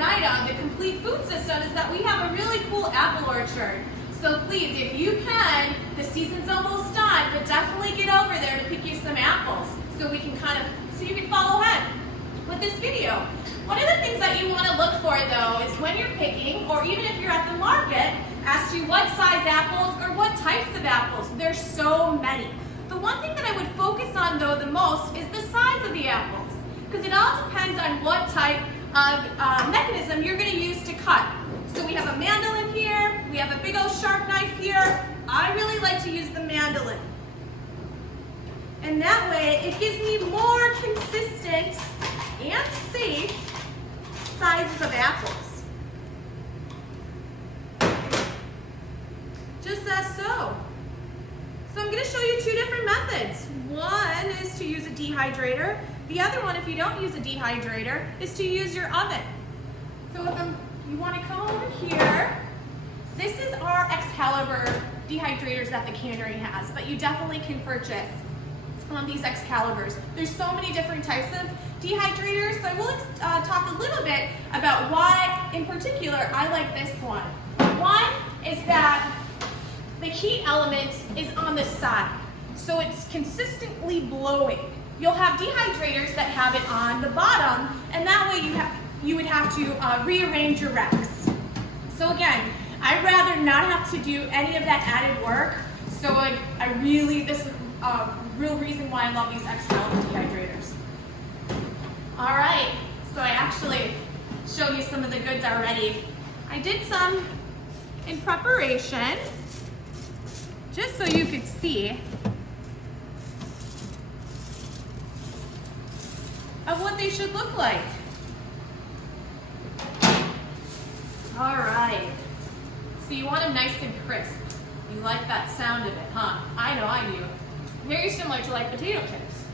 item, the complete food system, is that we have a really cool apple orchard. So please, if you can, the season's almost done, but definitely get over there to pick you some apples so we can so you can follow ahead with this video. One of the things that you want to look for though is when you're picking, or even if you're at the market, as to what size apples or what types of apples. There's so many. The one thing that I would focus on though the most is the size of the apples, because it all depends on what type of mechanism you're going to use to cut. So we have a mandolin here, we have a big old sharp knife here. I really like to use the mandolin. And that way it gives me more consistent and safe sizes of apples. Just as so. So I'm going to show you two different methods. One is to use a dehydrator. The other one, if you don't use a dehydrator, is to use your oven. So if you want to come over here, this is our Excalibur dehydrators that the cannery has, but you definitely can purchase these Excaliburs. There's so many different types of dehydrators, so I will talk a little bit about why, in particular, I like this one. One is that the heat element is on the side, so it's consistently blowing. You'll have dehydrators that have it on the bottom, and that way you would have to rearrange your racks. So again, I'd rather not have to do any of that added work. So this is a real reason why I love these Excalibur dehydrators. All right, so I actually showed you some of the goods already. I did some in preparation, just so you could see of what they should look like. All right, so you want them nice and crisp. You like that sound of it, huh? I know I do. Very similar to like potato chips.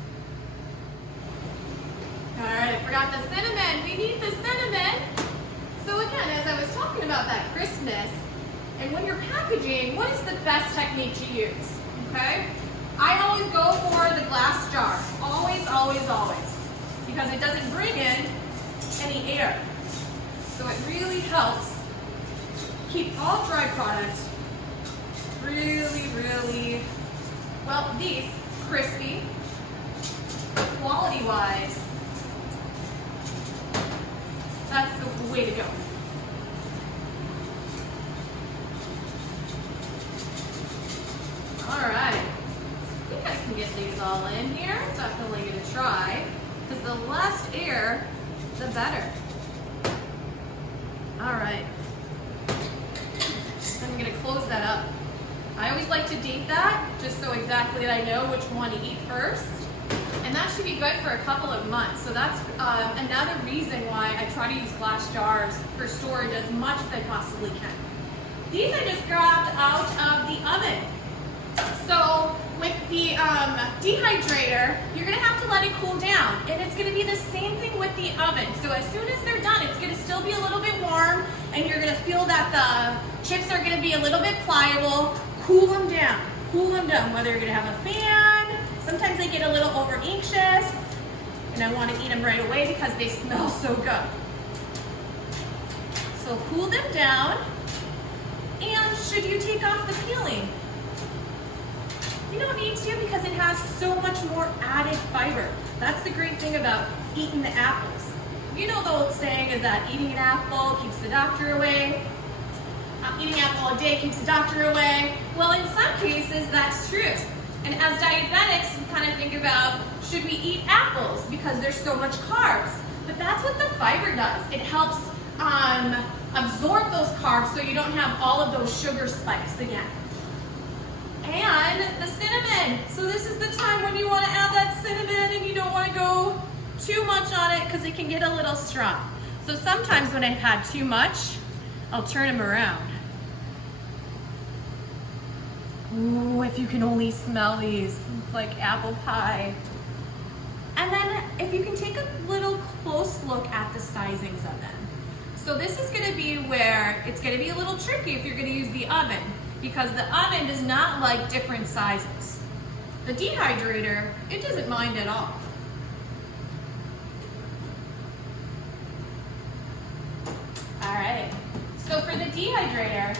All right, I forgot the cinnamon. We need the cinnamon. So again, as I was talking about that crispness, and when you're packaging, what is the best technique to use, okay? I always go for the glass jar, always, always, always, because it doesn't bring in any air. So it really helps keep all dry products really, really, well, these crispy, quality-wise. That's the way to go. All right, I think I can get these all in here. Definitely gonna try, because the less air, the better. All right, I'm gonna close that up. I always like to date that, just so exactly that I know which one to eat first. And that should be good for a couple of months. So that's another reason why I try to use glass jars for storage as much as I possibly can. These I just grabbed out of the oven. So with the dehydrator, you're gonna have to let it cool down. And it's gonna be the same thing with the oven. So as soon as they're done, it's gonna still be a little bit warm, and you're gonna feel that the chips are gonna be a little bit pliable. Cool them down, whether you're gonna have a fan. Sometimes they get a little over anxious, and I wanna eat them right away because they smell so good. So cool them down, and should you take off the peeling? You don't need to, because it has so much more added fiber. That's the great thing about eating the apples. You know the old saying is that eating an apple keeps the doctor away. Eating an apple a day keeps the doctor away. Well, in some cases, that's true. And as diabetics, we kind of think about, should we eat apples because there's so much carbs? But that's what the fiber does. It helps absorb those carbs so you don't have all of those sugar spikes again. And the cinnamon. So this is the time when you want to add that cinnamon, and you don't want to go too much on it because it can get a little strong. So sometimes when I've had too much, I'll turn them around. Ooh, if you can only smell these, it's like apple pie. And then if you can take a little close look at the sizings of them. So this is gonna be where it's gonna be a little tricky if you're gonna use the oven, because the oven does not like different sizes. The dehydrator, it doesn't mind at all. dehydrator,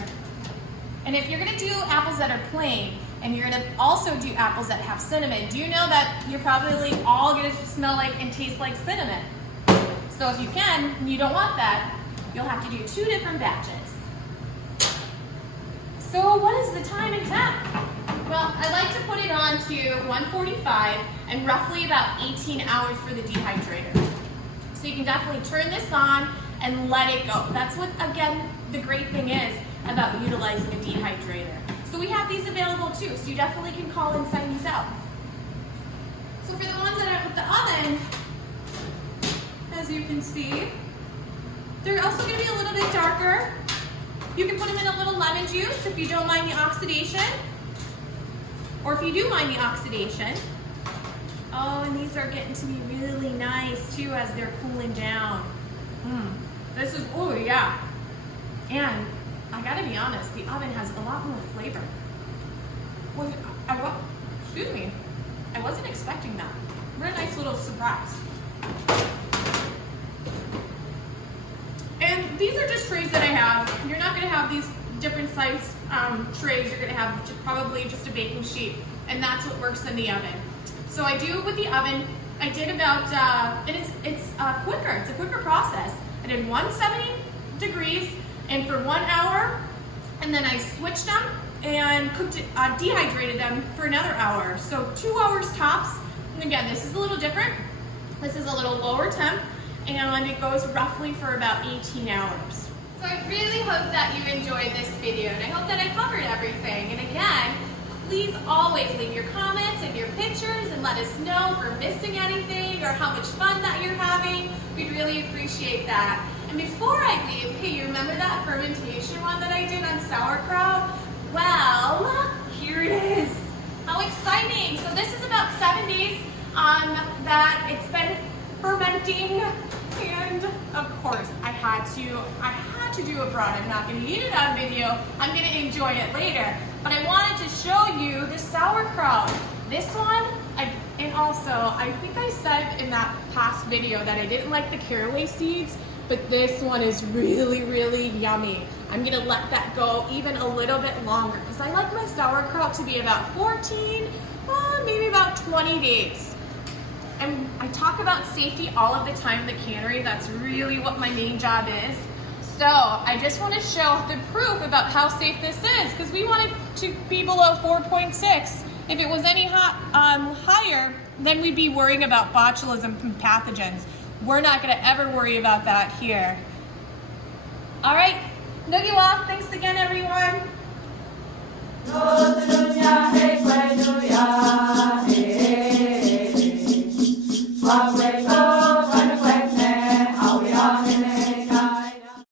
and if you're gonna do apples that are plain, and you're gonna also do apples that have cinnamon, do you know that you're probably all gonna smell like and taste like cinnamon? So if you can, and you don't want that, you'll have to do 2 different batches. So what is the time and temp? Well, I like to put it on to 145 and roughly about 18 hours for the dehydrator. So you can definitely turn this on and let it go. That's what, again, the great thing is about utilizing a dehydrator. So we have these available too, so you definitely can call and sign these out. So for the ones that are with the oven, as you can see, they're also going to be a little bit darker. You can put them in a little lemon juice if you don't mind the oxidation, or if you do mind the oxidation. Oh, and these are getting to be really nice too as they're cooling down. This is, oh yeah. And I gotta be honest, the oven has a lot more flavor. Excuse me, I wasn't expecting that. What a nice little surprise. And these are just trays that I have. You're not gonna have these different size trays. You're gonna have probably just a baking sheet, and that's what works in the oven. So I do with the oven, I did about, and it's quicker, it's a quicker process. I did 170 degrees and for 1 hour, and then I switched them and cooked it, dehydrated them for another hour. So 2 hours tops. And again, this is a little different. This is a little lower temp, and it goes roughly for about 18 hours. So I really hope that you enjoyed this video, and I hope that I covered everything. And again, please always leave your comments and your pictures and let us know if we're missing anything or how much fun that you're having. We'd really appreciate that. And before I leave, hey, you remember that fermentation one that I did on sauerkraut? Well, here it is. How exciting. So this is about 7 days that it's been fermenting. And of course, I had to do it broad. I'm not going to eat it on video. I'm going to enjoy it later. But I wanted to show you the sauerkraut. This one, and also, I think I said in that past video that I didn't like the caraway seeds, but this one is really, really yummy. I'm gonna let that go even a little bit longer because I like my sauerkraut to be about 14, maybe about 20 days. And I talk about safety all of the time in the cannery. That's really what my main job is. So I just want to show the proof about how safe this is because we want it to be below 4.6. If it was any higher, then we'd be worrying about botulism and pathogens. We're not going to ever worry about that here. All right, love you all. Thanks again, everyone.